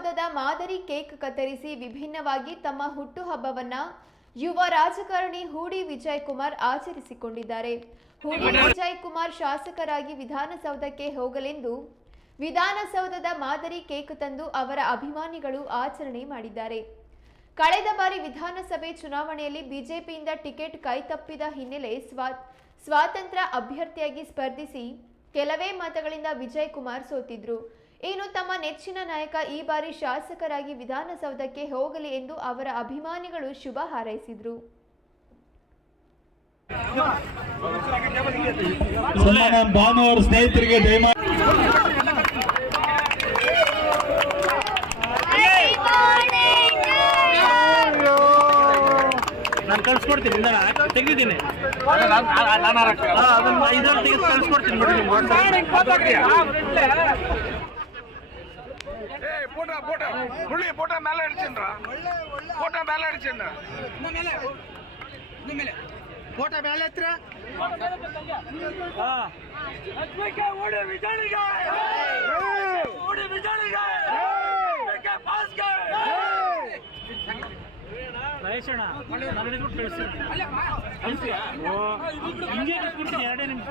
ವಿಧಾನಸೌಧದ ಮಾದರಿ ಕೇಕ್ ಕತ್ತರಿಸಿ ವಿಭಿನ್ನವಾಗಿ ತಮ್ಮ ಹುಟ್ಟುಹಬ್ಬವನ್ನ ಯುವ ರಾಜಕಾರಣಿ ಹೂಡಿ ವಿಜಯ್ ಕುಮಾರ್ ಆಚರಿಸಿಕೊಂಡಿದ್ದಾರೆ. ಹೂಡಿ ವಿಜಯ್ ಕುಮಾರ್ ಶಾಸಕರಾಗಿ ವಿಧಾನಸೌಧಕ್ಕೆ ಹೋಗಲೆಂದು ವಿಧಾನಸೌಧದ ಮಾದರಿ ಕೇಕ್ ತಂದು ಅವರ ಅಭಿಮಾನಿಗಳು ಆಚರಣೆ ಮಾಡಿದ್ದಾರೆ. ಕಳೆದ ಬಾರಿ ವಿಧಾನಸಭೆ ಚುನಾವಣೆಯಲ್ಲಿ ಬಿಜೆಪಿಯಿಂದ ಟಿಕೆಟ್ ಕೈತಪ್ಪಿದ ಹಿನ್ನೆಲೆ ಸ್ವಾ ಸ್ವಾತಂತ್ರ್ಯ ಅಭ್ಯರ್ಥಿಯಾಗಿ ಸ್ಪರ್ಧಿಸಿ ಕೆಲವೇ ಮತಗಳಿಂದ ವಿಜಯ್ ಕುಮಾರ್ ಸೋತಿದ್ರು. ಇನ್ನು ತಮ್ಮ ನೆಚ್ಚಿನ ನಾಯಕ ಈ ಬಾರಿ ಶಾಸಕರಾಗಿ ವಿಧಾನಸೌಧಕ್ಕೆ ಹೋಗಲಿ ಎಂದು ಅವರ ಅಭಿಮಾನಿಗಳು ಶುಭ ಹಾರೈಸಿದ್ರು. ನಾನು ಕಳ್ಸ್ಕೊಡ್ತೀನಿ ತೆಗ್ದಿದ್ದೀನಿ. ಇದ್ರಲ್ಲಿ ತೆಗೆದು ಕಳ್ಸ್ಕೊಡ್ತೀನಿ ಬಿಡಿ ನಿಮ್ಗೆ. ஏய் போட்டா போட்டா புள்ளி போட்டா மேல அடிச்சுன்றா போட்டா மேல அடிச்சுன்றா ಫೋಟೋ ಮೇಲೆ ಹತ್ರ ಮಹೇಶಣ್ಣ ನಾನು ಹಿಡಿದ್ಬಿಟ್ಟು ಕಳಿಸ್ತೀನಿ ಕಳಿಸ್ತೀಯಾ ಓ ಹಿಂಗೆ ಕಳಿಸ್ಬಿಡ್ತೀನಿ ಎರಡೇ ನಿಮಿಷ